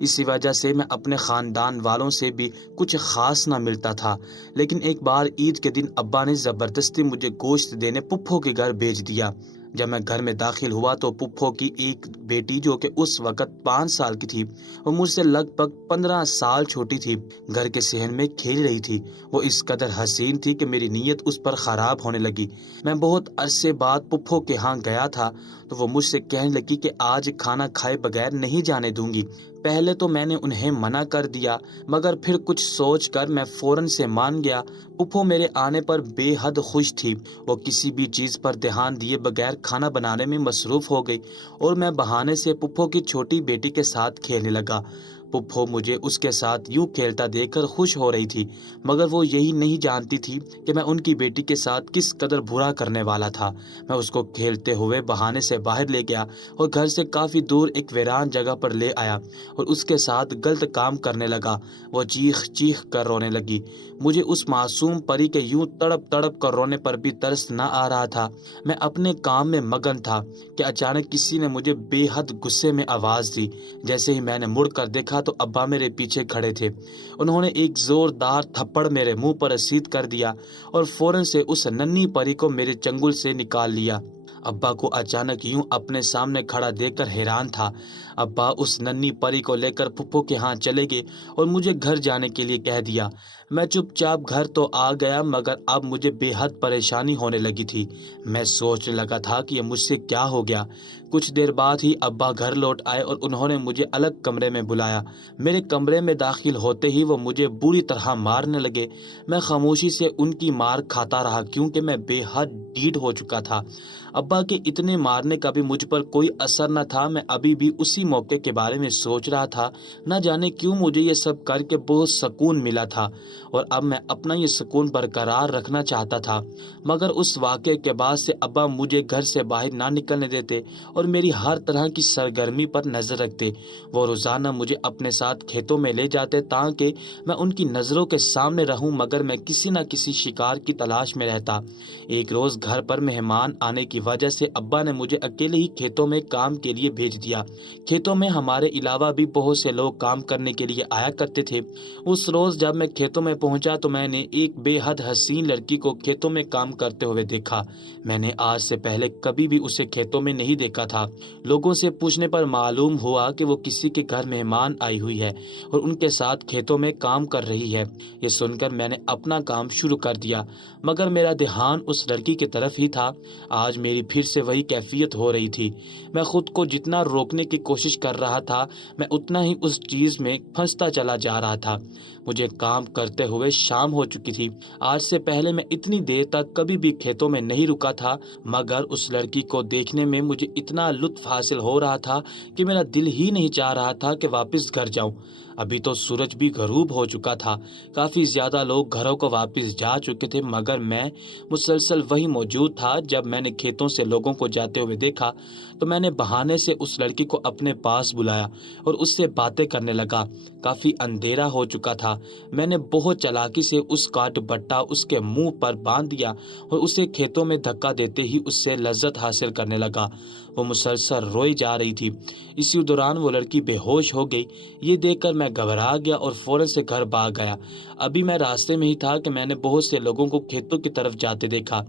اسی وجہ سے میں اپنے خاندان والوں سے بھی کچھ خاص نہ ملتا تھا۔ لیکن ایک بار عید کے دن ابا نے زبردستی مجھے گوشت دینے پھپھو کے گھر بھیج دیا۔ جب میں گھر میں داخل ہوا تو پھپھو کی ایک بیٹی جو کہ اس وقت 5 سال کی تھی، وہ مجھ سے لگ بھگ 15 سال چھوٹی تھی، گھر کے صحن میں کھیل رہی تھی۔ وہ اس قدر حسین تھی کہ میری نیت اس پر خراب ہونے لگی۔ میں بہت عرصے بعد پھپھو کے ہاں گیا تھا تو وہ مجھ سے کہنے لگی کہ آج کھانا کھائے بغیر نہیں جانے دوں گی۔ پہلے تو میں نے انہیں منع کر دیا، مگر پھر کچھ سوچ کر میں فوراً سے مان گیا۔ پھپھو میرے آنے پر بے حد خوش تھی۔ وہ کسی بھی چیز پر دھیان دیے بغیر کھانا بنانے میں مصروف ہو گئی اور میں بہانے سے پھپھو کی چھوٹی بیٹی کے ساتھ کھیلنے لگا۔ پھپھو مجھے اس کے ساتھ یوں کھیلتا دیکھ کر خوش ہو رہی تھی، مگر وہ یہی نہیں جانتی تھی کہ میں ان کی بیٹی کے ساتھ کس قدر برا کرنے والا تھا۔ میں اس کو کھیلتے ہوئے بہانے سے باہر لے گیا اور گھر سے کافی دور ایک ویران جگہ پر لے آیا اور اس کے ساتھ غلط کام کرنے لگا۔ وہ چیخ چیخ کر رونے لگی۔ مجھے اس معصوم پری کے یوں تڑپ تڑپ کر رونے پر بھی ترس نہ آ رہا تھا۔ میں اپنے کام میں مگن تھا کہ اچانک کسی نے مجھے بے حد غصے میں آواز دی۔ جیسے ہی میں نے مڑ کر دیکھا تو ابا میرے پیچھے کھڑے تھے۔ انہوں نے ایک زوردار تھپڑ میرے منہ پر رسید کر دیا اور فوراً سے اس ننھی پری کو میرے چنگل سے نکال لیا۔ ابا کو اچانک یوں اپنے سامنے کھڑا دیکھ کر حیران تھا۔ ابا اس ننھی پری کو لے کر پھپھو کے ہاں چلے گئے اور مجھے گھر جانے کے لیے کہہ دیا۔ میں چپ چاپ گھر تو آ گیا، مگر اب مجھے بے حد پریشانی ہونے لگی تھی۔ میں سوچنے لگا تھا کہ یہ مجھ سے کیا ہو گیا۔ کچھ دیر بعد ہی ابا گھر لوٹ آئے اور انہوں نے مجھے الگ کمرے میں بلایا۔ میرے کمرے میں داخل ہوتے ہی وہ مجھے بری طرح مارنے لگے۔ میں خاموشی سے ان کی مار کھاتا رہا کیونکہ میں بے حد ڈھیٹ ہو چکا تھا۔ ابا کے اتنے مارنے کا بھی مجھ پر کوئی اثر نہ تھا۔ میں ابھی بھی اسی موقع کے بارے میں سوچ رہا تھا۔ نہ جانے کیوں مجھے یہ سب کر کے بہت سکون ملا تھا اور اب میں اپنا یہ سکون برقرار رکھنا چاہتا تھا، مگر اس واقعے کے بعد سے ابا مجھے گھر سے باہر نہ نکلنے دیتے اور میری ہر طرح کی سرگرمی پر نظر رکھتے۔ وہ روزانہ مجھے اپنے ساتھ کھیتوں میں لے جاتے تاکہ میں ان کی نظروں کے سامنے رہوں، مگر میں کسی نہ کسی شکار کی تلاش میں رہتا۔ ایک روز گھر پر مہمان آنے کی وجہ سے ابا نے مجھے اکیلے ہی کھیتوں میں کام کے لیے بھیج دیا۔ کھیتوں میں ہمارے علاوہ بھی بہت سے لوگ کام کرنے کے لیے آیا کرتے تھے۔ اس روز جب میں کھیتوں میں پہنچا تو میں نے ایک بے حد حسین لڑکی کو کھیتوں میں کام کرتے ہوئے دیکھا۔ میں نے آج سے پہلے کبھی بھی اسے کھیتوں میں نہیں دیکھا تھا۔ لوگوں سے پوچھنے پر معلوم ہوا کہ وہ کسی کے گھر مہمان آئی ہوئی ہے اور ان کے ساتھ کھیتوں میں کام کر رہی ہے۔ یہ سن کر میں نے اپنا کام شروع کر دیا، مگر میرا دھیان اس لڑکی کی طرف ہی تھا۔ آج میری پھر سے وہی کیفیت ہو رہی تھی۔ میں خود کو جتنا روکنے کی کوشش کر رہا تھا، میں اتنا ہی اس چیز میں پھنستا چلا جا رہا تھا۔ مجھے کام کرتے ہوئے شام ہو چکی تھی۔ آج سے پہلے میں اتنی دیر تک کبھی بھی کھیتوں میں نہیں رکا تھا، مگر اس لڑکی کو دیکھنے میں مجھے اتنا لطف حاصل ہو رہا تھا کہ میرا دل ہی نہیں چاہ رہا تھا کہ واپس گھر جاؤں۔ ابھی تو سورج بھی غروب ہو چکا تھا۔ کافی زیادہ لوگ گھروں کو واپس جا چکے تھے، مگر میں مسلسل وہی موجود تھا۔ جب میں نے کھیتوں سے لوگوں کو جاتے ہوئے دیکھا تو میں نے بہانے سے اس لڑکی کو اپنے پاس بلایا اور اس سے باتیں کرنے لگا۔ کافی اندھیرا ہو چکا تھا۔ میں نے بہت چالاکی سے اس کا دوپٹہ اس کے منہ پر باندھ دیا اور اسے کھیتوں میں دھکا دیتے ہی اس سے لذت حاصل کرنے لگا۔ وہ مسلسل روئی جا رہی تھی۔ اسی دوران وہ لڑکی بے ہوش ہو گئی۔ یہ دیکھ کر میں گھبرا گیا اور فوراً سے گھر بھاگ گیا۔ ابھی میں راستے میں ہی تھا کہ میں نے بہت سے لوگوں کو کھیتوں کی طرف جاتے دیکھا۔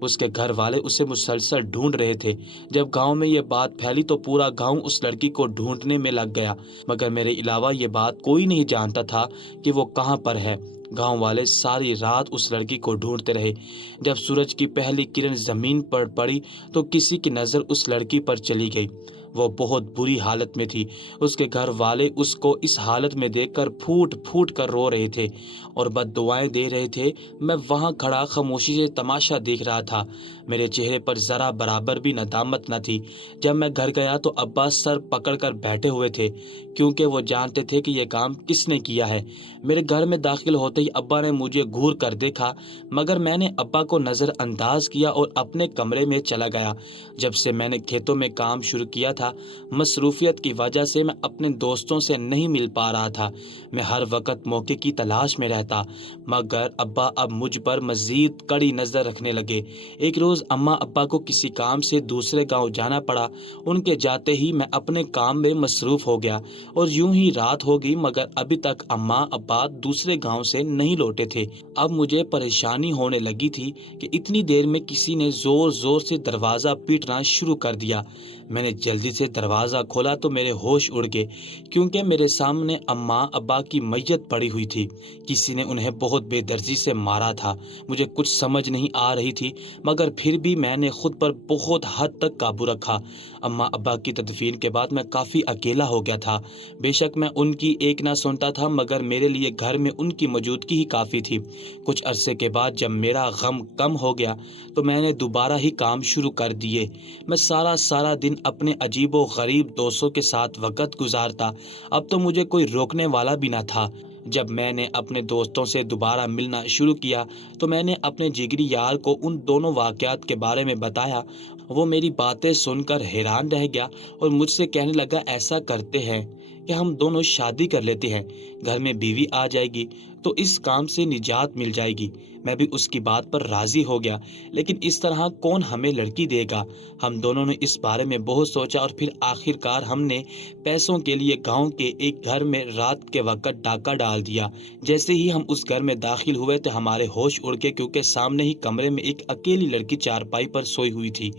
اس کے گھر والے اسے مسلسل ڈھونڈ رہے تھے۔ جب گاؤں میں یہ بات پھیلی تو پورا گاؤں اس لڑکی کو ڈھونڈنے میں لگ گیا، مگر میرے علاوہ یہ بات کوئی نہیں جانتا تھا کہ وہ کہاں پر ہے۔ گاؤں والے ساری رات اس لڑکی کو ڈھونڈتے رہے۔ جب سورج کی پہلی کرن زمین پر پڑی تو کسی کی نظر اس لڑکی پر چلی گئی۔ وہ بہت بری حالت میں تھی۔ اس کے گھر والے اس کو اس حالت میں دیکھ کر پھوٹ پھوٹ کر رو رہے تھے اور بد دعائیں دے رہے تھے۔ میں وہاں کھڑا خاموشی سے تماشا دیکھ رہا تھا۔ میرے چہرے پر ذرا برابر بھی ندامت نہ تھی۔ جب میں گھر گیا تو ابا سر پکڑ کر بیٹھے ہوئے تھے، کیونکہ وہ جانتے تھے کہ یہ کام کس نے کیا ہے۔ میرے گھر میں داخل ہوتے ہی ابا نے مجھے گھور کر دیکھا، مگر میں نے ابا کو نظر انداز کیا اور اپنے کمرے میں چلا گیا۔ جب سے میں نے کھیتوں میں کام شروع کیا تھا، مصروفیت کی وجہ سے میں اپنے دوستوں سے نہیں مل پا رہا تھا۔ میں ہر وقت موقع کی تلاش میں رہتا، مگر ابا اب مجھ پر مزید کڑی نظر رکھنے لگے۔ ایک روز اماں ابا کو کسی کام سے دوسرے گاؤں جانا پڑا۔ ان کے جاتے ہی میں اپنے کام میں مصروف ہو گیا اور یوں ہی رات ہو گئی مگر ابھی تک اماں ابا دوسرے گاؤں سے نہیں لوٹے تھے۔ اب مجھے پریشانی ہونے لگی تھی کہ اتنی دیر میں کسی نے زور زور سے دروازہ پیٹنا شروع کر دیا۔ میں نے جلدی سے دروازہ کھولا تو میرے ہوش اڑ گئے، کیونکہ میرے سامنے اماں ابا کی میت پڑی ہوئی تھی۔ کسی نے انہیں بہت بے دردی سے مارا تھا۔ مجھے کچھ سمجھ نہیں آ رہی تھی، مگر پھر بھی میں نے خود پر بہت حد تک قابو رکھا۔ اماں ابا کی تدفین کے بعد میں کافی اکیلا ہو گیا تھا۔ بے شک میں ان کی ایک نہ سنتا تھا، مگر میرے لیے گھر میں ان کی موجودگی ہی کافی تھی۔ کچھ عرصے کے بعد جب میرا غم کم ہو گیا تو میں نے دوبارہ ہی کام شروع کر دیے۔ میں سارا دن اپنے عجیب و غریب دوستوں کے ساتھ وقت گزارتا۔ اب تو مجھے کوئی روکنے والا بھی نہ تھا۔ جب میں نے اپنے دوستوں سے دوبارہ ملنا شروع کیا تو میں نے اپنے جگری یار کو ان دونوں واقعات کے بارے میں بتایا۔ وہ میری باتیں سن کر حیران رہ گیا اور مجھ سے کہنے لگا، ایسا کرتے ہیں کہ ہم دونوں شادی کر لیتے ہیں، گھر میں بیوی آ جائے گی تو اس کام سے نجات مل جائے گی۔ میں بھی اس کی بات پر راضی ہو گیا، لیکن اس طرح کون ہمیں لڑکی دے گا؟ ہم دونوں نے اس بارے میں بہت سوچا اور پھر آخر کار ہم نے پیسوں کے لیے گاؤں کے ایک گھر میں رات کے وقت ڈاکہ ڈال دیا۔ جیسے ہی ہم اس گھر میں داخل ہوئے تو ہمارے ہوش اڑ گئے، کیونکہ سامنے ہی کمرے میں ایک اکیلی لڑکی چارپائی پر سوئی ہوئی تھی۔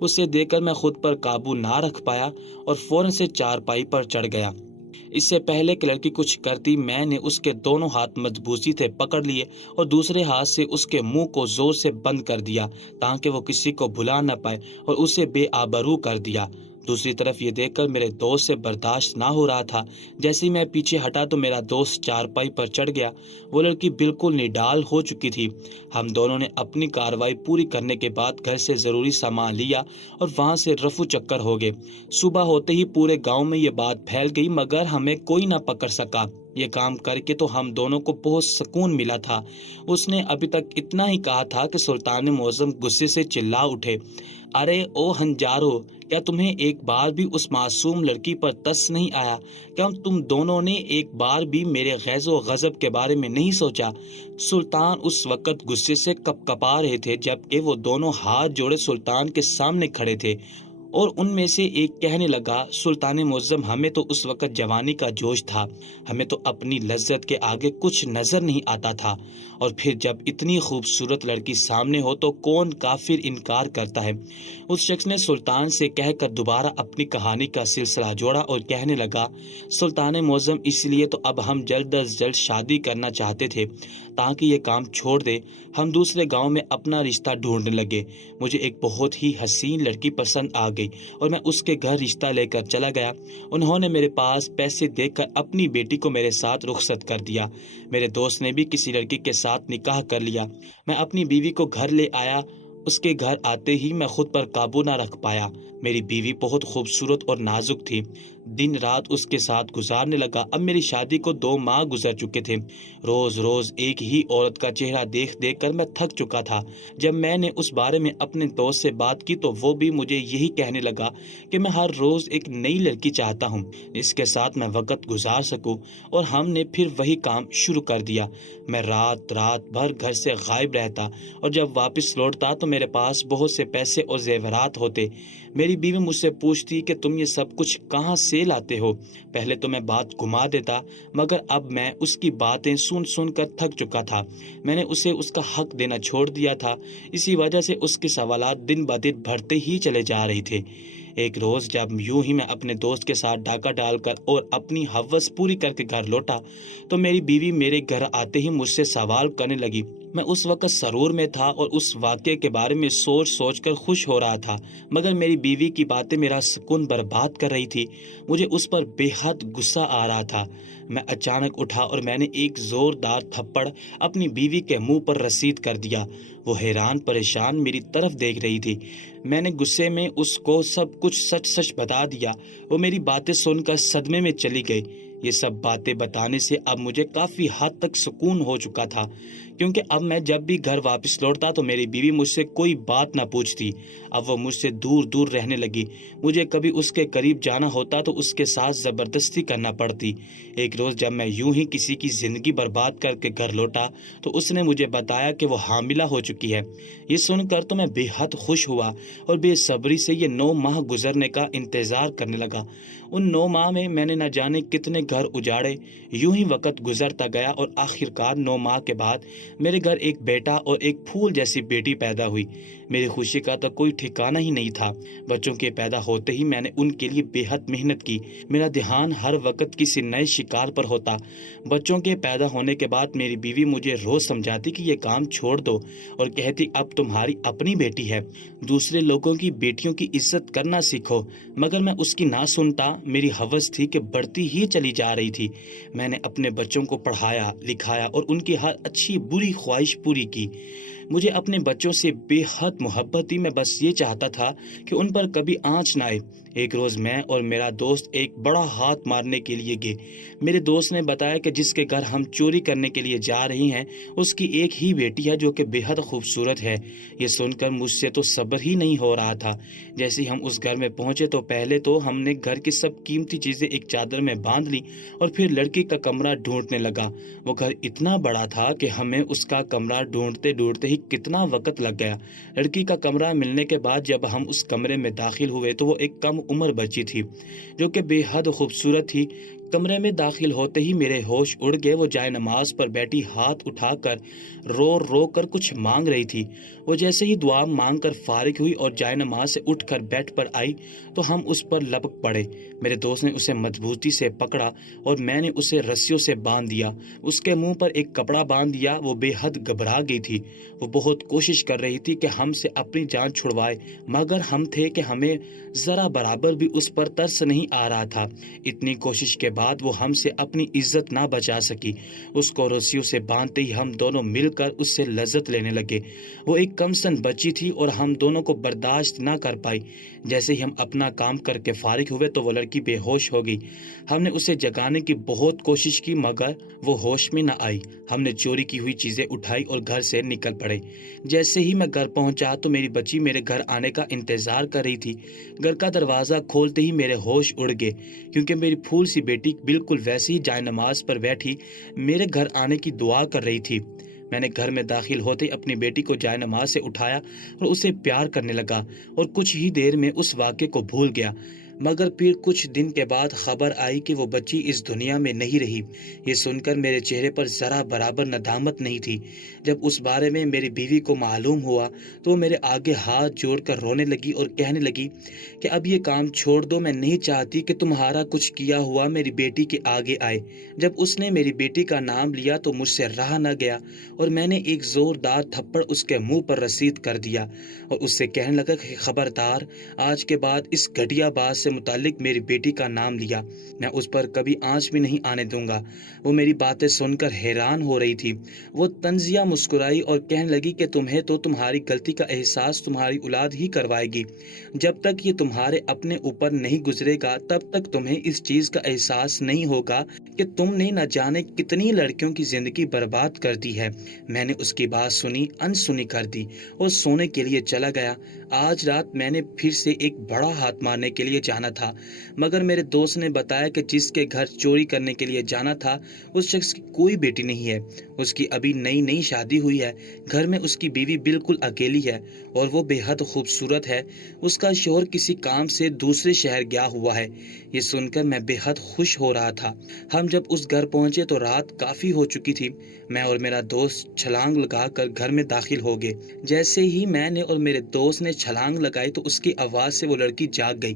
اسے دیکھ کر میں خود پر قابو نہ رکھ پایا اور فوراً سے چارپائی پر چڑھ گیا۔ اس سے پہلے کہ لڑکی کچھ کرتی، میں نے اس کے دونوں ہاتھ مضبوطی سے پکڑ لیے اور دوسرے ہاتھ سے اس کے منہ کو زور سے بند کر دیا تاکہ وہ کسی کو بھلا نہ پائے اور اسے بے آبرو کر دیا۔ دوسری طرف یہ دیکھ کر میرے دوست سے برداشت نہ ہو رہا تھا۔ جیسے ہی میں پیچھے ہٹا تو میرا دوست چارپائی پر چڑھ گیا۔ وہ لڑکی بالکل نڈال ہو چکی تھی۔ ہم دونوں نے اپنی کارروائی پوری کرنے کے بعد گھر سے ضروری سامان لیا اور وہاں سے رفو چکر ہو گئے۔ صبح ہوتے ہی پورے گاؤں میں یہ بات پھیل گئی، مگر ہمیں کوئی نہ پکڑ سکا۔ یہ کام کر کے تو ہم دونوں کو بہت سکون ملا تھا۔ اس نے ابھی تک اتنا ہی کہا تھا کہ سلطان معظم غصے سے چلا اٹھے، ارے او ہنجارو، کیا تمہیں ایک بار بھی اس معصوم لڑکی پر ترس نہیں آیا؟ کیا تم دونوں نے ایک بار بھی میرے غیظ و غضب کے بارے میں نہیں سوچا؟ سلطان اس وقت غصے سے کپ کپا رہے تھے، جبکہ وہ دونوں ہاتھ جوڑے سلطان کے سامنے کھڑے تھے، اور ان میں سے ایک کہنے لگا، سلطان معظم، ہمیں تو اس وقت جوانی کا جوش تھا، ہمیں تو اپنی لذت کے آگے کچھ نظر نہیں آتا تھا، اور پھر جب اتنی خوبصورت لڑکی سامنے ہو تو کون کافر انکار کرتا ہے؟ اس شخص نے سلطان سے کہہ کر دوبارہ اپنی کہانی کا سلسلہ جوڑا اور کہنے لگا، سلطان معظم، اس لیے تو اب ہم جلد از جلد شادی کرنا چاہتے تھے تاکہ یہ کام چھوڑ دے، ہم دوسرے گاؤں میں اپنا رشتہ ڈھونڈنے لگے۔ مجھے ایک بہت ہی حسین لڑکی پسند آ گئی اور میں اس کے گھر رشتہ لے کر چلا گیا۔ انہوں نے میرے پاس پیسے دے کر اپنی بیٹی کو میرے ساتھ رخصت کر دیا۔ میرے دوست نے بھی کسی لڑکی کے ساتھ نکاح کر لیا۔ میں اپنی بیوی کو گھر لے آیا۔ اس کے گھر آتے ہی میں خود پر قابو نہ رکھ پایا۔ میری بیوی بہت خوبصورت اور نازک تھی۔ دن رات اس کے ساتھ گزارنے لگا۔ اب میری شادی کو 2 ماہ گزر چکے تھے۔ روز روز ایک ہی عورت کا چہرہ دیکھ دیکھ کر میں تھک چکا تھا۔ جب میں نے اس بارے میں اپنے دوست سے بات کی تو وہ بھی مجھے یہی کہنے لگا کہ میں ہر روز ایک نئی لڑکی چاہتا ہوں جس کے ساتھ میں وقت گزار سکوں، اور ہم نے پھر وہی کام شروع کر دیا۔ میں رات بھر گھر سے غائب رہتا اور جب واپس لوٹتا تو میرے پاس بہت سے پیسے اور زیورات ہوتے۔ میری بیوی مجھ سے پوچھتی کہ تم یہ سب کچھ کہاں سے لاتے ہو؟ پہلے تو میں بات گھما دیتا، مگر اب میں اس کی باتیں سن کر تھک چکا تھا۔ میں نے اسے اس کا حق دینا چھوڑ دیا تھا۔ اسی وجہ سے اس کے سوالات دن بدن بڑھتے ہی چلے جا رہے تھے۔ ایک روز جب یوں ہی میں اپنے دوست کے ساتھ ڈاکہ ڈال کر اور اپنی ہوس پوری کر کے گھر لوٹا تو میری بیوی میرے گھر آتے ہی مجھ سے سوال کرنے لگی۔ میں اس وقت سرور میں تھا اور اس واقعے کے بارے میں سوچ کر خوش ہو رہا تھا، مگر میری بیوی کی باتیں میرا سکون برباد کر رہی تھی۔ مجھے اس پر بے حد غصہ آ رہا تھا۔ میں اچانک اٹھا اور میں نے ایک زوردار تھپڑ اپنی بیوی کے منہ پر رسید کر دیا۔ وہ حیران پریشان میری طرف دیکھ رہی تھی۔ میں نے غصے میں اس کو سب کچھ سچ بتا دیا۔ وہ میری باتیں سن کر صدمے میں چلی گئی۔ یہ سب باتیں بتانے سے اب مجھے کافی حد تک سکون ہو چکا تھا، کیونکہ اب میں جب بھی گھر واپس لوٹتا تو میری بیوی مجھ سے کوئی بات نہ پوچھتی۔ اب وہ مجھ سے دور دور رہنے لگی۔ مجھے کبھی اس کے قریب جانا ہوتا تو اس کے ساتھ زبردستی کرنا پڑتی۔ ایک روز جب میں یوں ہی کسی کی زندگی برباد کر کے گھر لوٹا تو اس نے مجھے بتایا کہ وہ حاملہ ہو چکی ہے۔ یہ سن کر تو میں بے حد خوش ہوا اور بے صبری سے یہ 9 ماہ گزرنے کا انتظار کرنے لگا۔ ان 9 ماہ میں نے نہ جانے کتنے گھر اجاڑے۔ یوں ہی وقت گزرتا گیا اور آخرکار 9 ماہ کے بعد میرے گھر ایک بیٹا اور ایک پھول جیسی بیٹی پیدا ہوئی۔ میری خوشی کا تو کوئی ٹھکانہ ہی نہیں تھا۔ بچوں کے پیدا ہوتے ہی میں نے ان کے لیے بے حد محنت کی۔ میرا دھیان ہر وقت کسی نئے شکار پر ہوتا۔ بچوں کے پیدا ہونے کے بعد میری بیوی مجھے روز سمجھاتی کہ یہ کام چھوڑ دو اور کہتی اب تمہاری اپنی بیٹی ہے، دوسرے لوگوں کی بیٹیوں کی عزت کرنا سیکھو، مگر میں اس کی نہ سنتا۔ میری ہوس تھی کہ بڑھتی ہی چلی جا رہی تھی۔ میں نے اپنے بچوں کو پڑھایا لکھایا اور ان کی ہر اچھی بری خواہش پوری کی۔ مجھے اپنے بچوں سے بے حد محبت تھی۔ میں بس یہ چاہتا تھا کہ ان پر کبھی آنچ نہ آئے۔ ایک روز میں اور میرا دوست ایک بڑا ہاتھ مارنے کے لیے گئے۔ میرے دوست نے بتایا کہ جس کے گھر ہم چوری کرنے کے لیے جا رہے ہیں اس کی ایک ہی بیٹی ہے جو کہ بے حد خوبصورت ہے۔ یہ سن کر مجھ سے تو صبر ہی نہیں ہو رہا تھا۔ جیسے ہی ہم اس گھر میں پہنچے تو پہلے تو ہم نے گھر کی سب قیمتی چیزیں ایک چادر میں باندھ لی اور پھر لڑکی کا کمرہ ڈھونڈنے لگا۔ وہ گھر اتنا بڑا تھا کہ ہمیں اس کا کمرہ ڈھونڈتے ڈھونڈتے ہی کتنا وقت لگ گیا۔ لڑکی کا کمرہ ملنے کے بعد جب ہم اس کمرے میں داخل ہوئے تو وہ ایک کم عمر بچی تھی جو کہ بے حد خوبصورت تھی۔ کمرے میں داخل ہوتے ہی میرے ہوش اڑ گئے۔ وہ جائے نماز پر بیٹھی ہاتھ اٹھا کر رو رو کر کچھ مانگ رہی تھی۔ وہ جیسے ہی دعا مانگ کر فارغ ہوئی اور جائے نماز سے اٹھ کر بیڈ پر آئی تو ہم اس پر لپک پڑے۔ میرے دوست نے اسے مضبوطی سے پکڑا اور میں نے اسے رسیوں سے باندھ دیا۔ اس کے منہ پر ایک کپڑا باندھ دیا۔ وہ بے حد گھبرا گئی تھی۔ وہ بہت کوشش کر رہی تھی کہ ہم سے اپنی جان چھڑوائے، مگر ہم تھے کہ ہمیں ذرا برابر بھی اس پر ترس نہیں آ رہا تھا۔ اتنی کوشش کے بعد وہ ہم سے اپنی عزت نہ بچا سکی۔ اس کو رسیوں سے باندھتے ہی ہم دونوں مل کر اس سے لذت لینے لگے۔ وہ ایک کم سن بچی تھی اور ہم دونوں کو برداشت نہ کر پائی۔ جیسے ہی ہم اپنا کام کر کے فارغ ہوئے تو وہ لڑکی بے ہوش ہو گئی۔ ہم نے اسے جگانے کی بہت کوشش کی مگر وہ ہوش میں نہ آئی۔ ہم نے چوری کی ہوئی چیزیں اٹھائی اور گھر سے نکل پڑے۔ جیسے ہی میں گھر پہنچا تو میری بچی میرے گھر آنے کا انتظار کر رہی تھی۔ گھر کا دروازہ کھولتے ہی میرے ہوش اڑ گئے، کیونکہ میری پھول سی بیٹی بالکل ویسے ہی جائے نماز پر بیٹھی میرے گھر آنے کی دعا کر رہی تھی۔ میں نے گھر میں داخل ہوتے اپنی بیٹی کو جائے نماز سے اٹھایا اور اسے پیار کرنے لگا اور کچھ ہی دیر میں اس واقعے کو بھول گیا۔ مگر پھر کچھ دن کے بعد خبر آئی کہ وہ بچی اس دنیا میں نہیں رہی۔ یہ سن کر میرے چہرے پر ذرا برابر ندامت نہیں تھی۔ جب اس بارے میں میری بیوی کو معلوم ہوا تو وہ میرے آگے ہاتھ جوڑ کر رونے لگی اور کہنے لگی کہ اب یہ کام چھوڑ دو، میں نہیں چاہتی کہ تمہارا کچھ کیا ہوا میری بیٹی کے آگے آئے۔ جب اس نے میری بیٹی کا نام لیا تو مجھ سے رہا نہ گیا اور میں نے ایک زوردار تھپڑ اس کے منہ پر رسید کر دیا اور اس سے کہنے لگا کہ خبردار، آج کے بعد اس گھٹیا بات سے متعلق میری بیٹی کا نام لیا، میں اس پر کبھی آنچ بھی نہیں آنے دوں گا۔ وہ میری باتیں سن کر حیران ہو رہی تھی۔ وہ طنزیہ مسکرائی اور کہنے لگی کہ تمہیں تو تمہاری غلطی کا احساس تمہاری اولاد ہی کروائے گی۔ جب تک یہ تمہارے اپنے اوپر نہیں گزرے گا تب تک تمہیں اس چیز کا احساس نہیں ہوگا کہ تم نے نہ جانے کتنی لڑکیوں کی زندگی برباد کر دی ہے۔ میں نے اس کی بات سنی انسنی کر دی اور سونے کے لیے چلا گیا۔ آج رات میں نے پھر سے ایک بڑا ہاتھ مارنے کے لیے جانا تھا، مگر میرے دوست نے بتایا کہ جس کے گھر چوری کرنے کے لیے جانا تھا اس شخص کی کوئی بیٹی نہیں ہے۔ اس کی ابھی نئی نئی شادی ہوئی ہے۔ گھر میں اس کی بیوی بالکل اکیلی ہے اور وہ بے حد خوبصورت ہے۔ اس کا شوہر کسی کام سے دوسرے شہر گیا ہوا ہے۔ یہ سن کر میں بے حد خوش ہو رہا تھا۔ ہم جب اس گھر پہنچے تو رات کافی ہو چکی تھی۔ میں اور میرا دوست چھلانگ لگا کر گھر میں داخل ہو گئے۔ جیسے ہی میں نے اور میرے دوست نے چھلانگ لگائی تو اس کی آواز سے وہ لڑکی جاگ گئی۔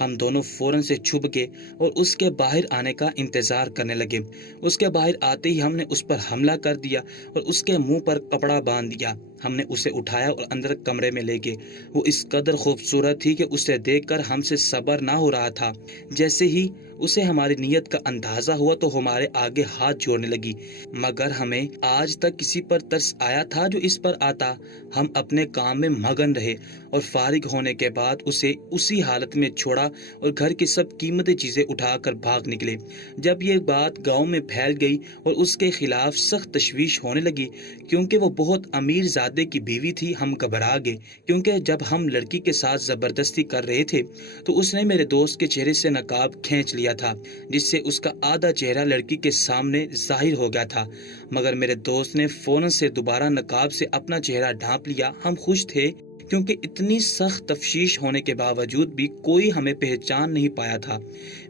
ہم دونوں فوراً سے چھپ گئے اور اس کے باہر آنے کا انتظار کرنے لگے۔ اس کے باہر آتے ہی ہم نے اس پر حملہ کر دیا اور اس کے منہ پر کپڑا باندھ دیا۔ ہم نے اسے اٹھایا اور اندر کمرے میں لے گئے۔ وہ اس قدر خوبصورت تھی کہ اسے دیکھ کر ہم سے صبر نہ ہو رہا تھا۔ جیسے ہی اسے ہماری نیت کا اندازہ ہوا تو ہمارے آگے ہاتھ جوڑنے لگی، مگر ہمیں آج تک کسی پر ترس آیا تھا جو اس پر آتا؟ ہم اپنے کام میں مگن رہے اور فارغ ہونے کے بعد اسے اسی حالت میں چھوڑا اور گھر کی سب قیمتی چیزیں اٹھا کر بھاگ نکلے۔ جب یہ بات گاؤں میں پھیل گئی اور اس کے خلاف سخت تشویش ہونے لگی کیونکہ وہ بہت امیر زادے کی بیوی تھی، ہم گھبرا گئے، کیونکہ جب ہم لڑکی کے ساتھ زبردستی کر رہے تھے تو اس نے میرے دوست کے چہرے سے نقاب کھینچ لیا تھا، جس سے اس کا آدھا چہرہ لڑکی کے سامنے ظاہر ہو گیا تھا، مگر میرے دوست نے فوراً سے دوبارہ نقاب سے اپنا چہرہ ڈھانپ لیا۔ ہم خوش تھے کیونکہ اتنی سخت تفتیش ہونے کے باوجود بھی کوئی ہمیں پہچان نہیں پایا تھا۔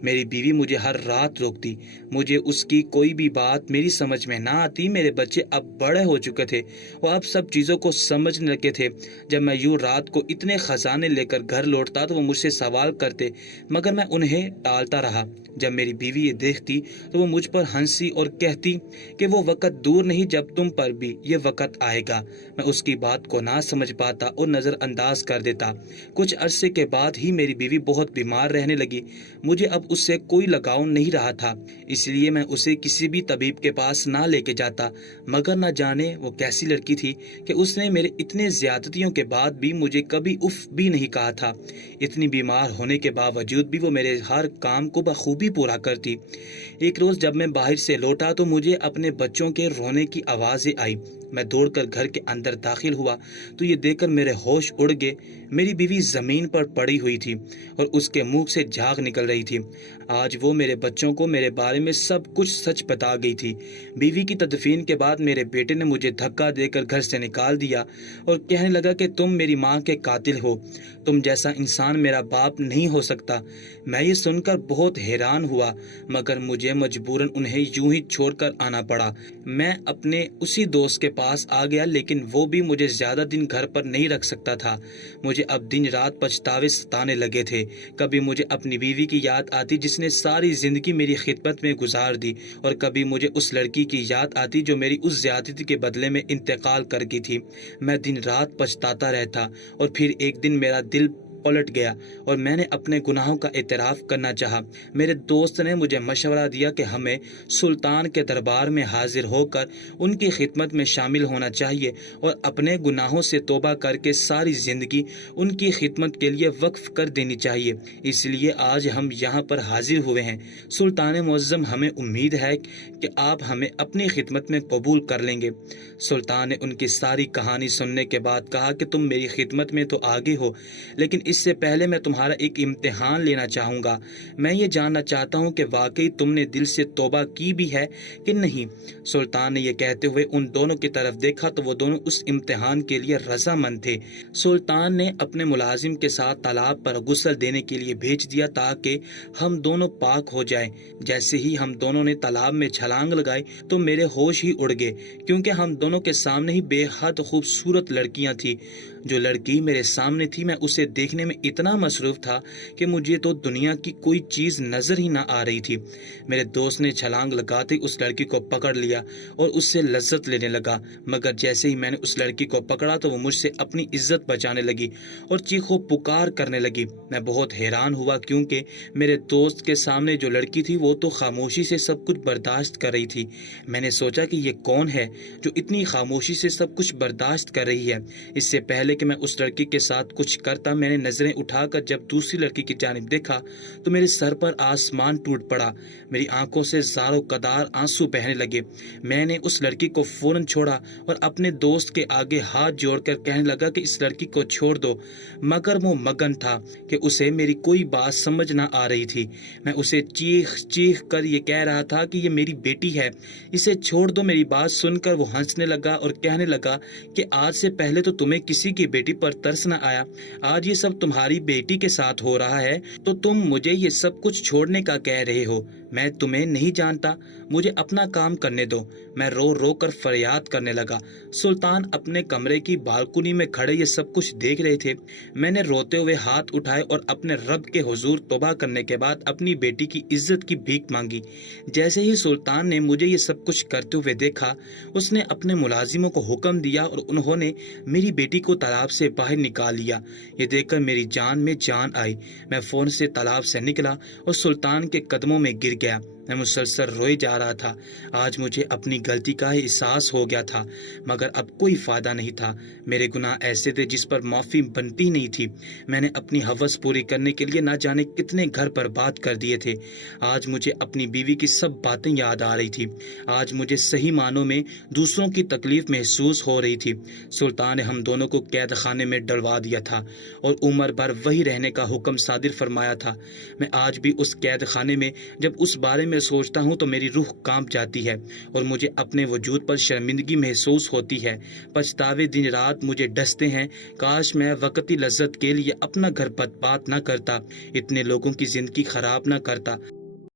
میری بیوی مجھے ہر رات روکتی، مجھے اس کی کوئی بھی بات میری سمجھ میں نہ آتی۔ میرے بچے اب بڑے ہو چکے تھے، وہ اب سب چیزوں کو سمجھنے لگے تھے۔ جب میں یوں رات کو اتنے خزانے لے کر گھر لوٹتا تو وہ مجھ سے سوال کرتے، مگر میں انہیں ٹالتا رہا۔ جب میری بیوی یہ دیکھتی تو وہ مجھ پر ہنسی اور کہتی کہ وہ وقت دور نہیں جب تم پر بھی یہ وقت آئے گا۔ میں اس کی بات کو نہ سمجھ پاتا اور نظر انداز کر دیتا۔ کچھ عرصے کے بعد ہی میری بیوی بہت بیمار رہنے لگی۔ مجھے اب اس سے کوئی لگاؤ نہیں رہا تھا، اس لیے میں اسے کسی بھی طبیب کے پاس نہ لے کے جاتا، مگر نہ جانے وہ کیسی لڑکی تھی کہ اس نے میرے اتنے زیادتیوں کے بعد بھی مجھے کبھی اف بھی نہیں کہا تھا۔ اتنی بیمار ہونے کے باوجود بھی وہ میرے ہر کام کو بخوبی پورا کرتی۔ ایک روز جب میں باہر سے لوٹا تو مجھے اپنے بچوں کے رونے کی آوازیں آئی۔ میں دوڑ کر گھر کے اندر داخل ہوا تو یہ دیکھ کر میرے ہوش اڑ گئے۔ میری بیوی زمین پر پڑی ہوئی تھی اور اس کے منہ سے جھاگ نکل رہی تھی۔ آج وہ میرے بچوں کو میرے بارے میں سب کچھ سچ بتا گئی تھی۔ بیوی کی تدفین کے بعد میرے بیٹے نے مجھے دھکا دے کر گھر سے نکال دیا اور کہنے لگا کہ تم میری ماں کے قاتل ہو، تم جیسا انسان میرا باپ نہیں ہو سکتا۔ میں یہ سن کر بہت حیران ہوا، مگر مجھے مجبوراً انہیں یوں ہی چھوڑ کر آنا پڑا۔ میں اپنے اسی دوست کے پاس آ گیا، لیکن وہ بھی مجھے زیادہ دن گھر پر نہیں رکھ سکتا تھا۔ مجھے اب دن رات پچھتاوے ستانے لگے تھے۔ کبھی مجھے اپنی بیوی کی یاد آتی جس نے ساری زندگی میری خدمت میں گزار دی، اور کبھی مجھے اس لڑکی کی یاد آتی جو میری اس زیادتی کے بدلے میں انتقال کر گئی تھی۔ میں دن رات پچھتاتا رہتا، اور پھر ایک دن میرا دل پلٹ گیا اور میں نے اپنے گناہوں کا اعتراف کرنا چاہا۔ میرے دوست نے مجھے مشورہ دیا کہ ہمیں سلطان کے دربار میں حاضر ہو کر ان کی خدمت میں شامل ہونا چاہیے اور اپنے گناہوں سے توبہ کر کے ساری زندگی ان کی خدمت کے لیے وقف کر دینی چاہیے۔ اس لیے آج ہم یہاں پر حاضر ہوئے ہیں۔ سلطان معظم، ہمیں امید ہے کہ آپ ہمیں اپنی خدمت میں قبول کر لیں گے۔ سلطان نے ان کی ساری کہانی سننے کے بعد کہا کہ تم میری خدمت میں تو آگے ہو، لیکن اس سے پہلے میں تمہارا ایک امتحان لینا چاہوں گا۔ میں یہ جاننا چاہتا ہوں کہ واقعی تم نے دل سے توبہ کی بھی ہے کہ نہیں۔ سلطان نے یہ کہتے ہوئے ان دونوں کی طرف دیکھا تو وہ دونوں اس امتحان کے لیے رضامند تھے۔ سلطان نے اپنے ملازم کے ساتھ تالاب پر غسل دینے کے لیے بھیج دیا تاکہ ہم دونوں پاک ہو جائیں۔ جیسے ہی ہم دونوں نے تالاب میں چھلانگ لگائی تو میرے ہوش ہی اڑ گئے، کیونکہ ہم دونوں کے سامنے ہی بے حد خوبصورت لڑکیاں تھیں۔ جو لڑکی میرے سامنے تھی میں اسے دیکھنے میں اتنا مصروف تھا کہ مجھے تو دنیا کی کوئی چیز نظر ہی نہ آ رہی تھی۔ میرے دوست نے چھلانگ لگاتے اس لڑکی کو پکڑ لیا اور اس سے لذت لینے لگا، مگر جیسے ہی میں نے اس لڑکی کو پکڑا تو وہ مجھ سے اپنی عزت بچانے لگی اور چیخو پکار کرنے لگی۔ میں بہت حیران ہوا کیونکہ میرے دوست کے سامنے جو لڑکی تھی وہ تو خاموشی سے سب کچھ برداشت کر رہی تھی۔ میں نے سوچا کہ یہ کون ہے جو اتنی خاموشی سے سب کچھ برداشت کر رہی ہے۔ اس سے پہلے کہ میں اس لڑکی کے ساتھ کچھ کرتا، میں نے نظریں اٹھا کر جب دوسری لڑکی کی جانب دیکھا تو میرے سر پر آسمان ٹوٹ پڑا۔ میری آنکھوں سے زاروں قدار آنسو بہنے لگے۔ میں نے اس لڑکی کو فوراً چھوڑا اور اپنے دوست کے آگے ہاتھ جوڑ کر کہنے لگا کہ اس لڑکی کو چھوڑ دو، مگر وہ مگن تھا کہ اسے میری کوئی بات سمجھ نہ آ رہی تھی۔ میں اسے چیخ چیخ کر یہ کہہ رہا تھا کہ یہ میری بیٹی ہے، اسے چھوڑ دو۔ میری بات سن کر وہ ہنسنے لگا اور کہنے لگا کہ آج سے پہلے تو تمہیں کسی کی بیٹی پر ترس نہ آیا، آج یہ سب تمہاری بیٹی کے ساتھ ہو رہا ہے تو تم مجھے یہ سب کچھ چھوڑنے کا کہہ رہے ہو۔ میں تمہیں نہیں جانتا، مجھے اپنا کام کرنے دو۔ میں رو رو کر فریاد کرنے لگا۔ سلطان اپنے کمرے کی بالکنی میں کھڑے یہ سب کچھ دیکھ رہے تھے۔ میں نے روتے ہوئے ہاتھ اٹھائے اور اپنے رب کے حضور توبہ کرنے کے بعد اپنی بیٹی کی عزت کی بھیک مانگی۔ جیسے ہی سلطان نے مجھے یہ سب کچھ کرتے ہوئے دیکھا، اس نے اپنے ملازموں کو حکم دیا اور انہوں نے میری بیٹی کو تالاب سے باہر نکال لیا۔ یہ دیکھ کر میری جان میں جان آئی۔ میں فون سے تالاب سے نکلا اور سلطان کے قدموں میں گر گیا۔ میں مسلسل روئے جا رہا تھا۔ آج مجھے اپنی غلطی کا احساس ہو گیا تھا، مگر اب کوئی فائدہ نہیں تھا۔ میرے گناہ ایسے تھے جس پر معافی بنتی نہیں تھی۔ میں نے اپنی ہوس پوری کرنے کے لیے نہ جانے کتنے گھر برباد کر دیے تھے۔ آج مجھے اپنی بیوی کی سب باتیں یاد آ رہی تھی۔ آج مجھے صحیح معنوں میں دوسروں کی تکلیف محسوس ہو رہی تھی۔ سلطان نے ہم دونوں کو قید خانے میں ڈلوا دیا تھا اور عمر بھر وہی رہنے کا حکم صادر فرمایا تھا۔ میں آج بھی اس قید خانے میں جب اس بارے میں سوچتا ہوں تو میری روح کانپ جاتی ہے اور مجھے اپنے وجود پر شرمندگی محسوس ہوتی ہے۔ پچھتاوے دن رات مجھے ڈستے ہیں۔ کاش میں وقتی لذت کے لیے اپنا گھر برباد نہ کرتا، اتنے لوگوں کی زندگی خراب نہ کرتا۔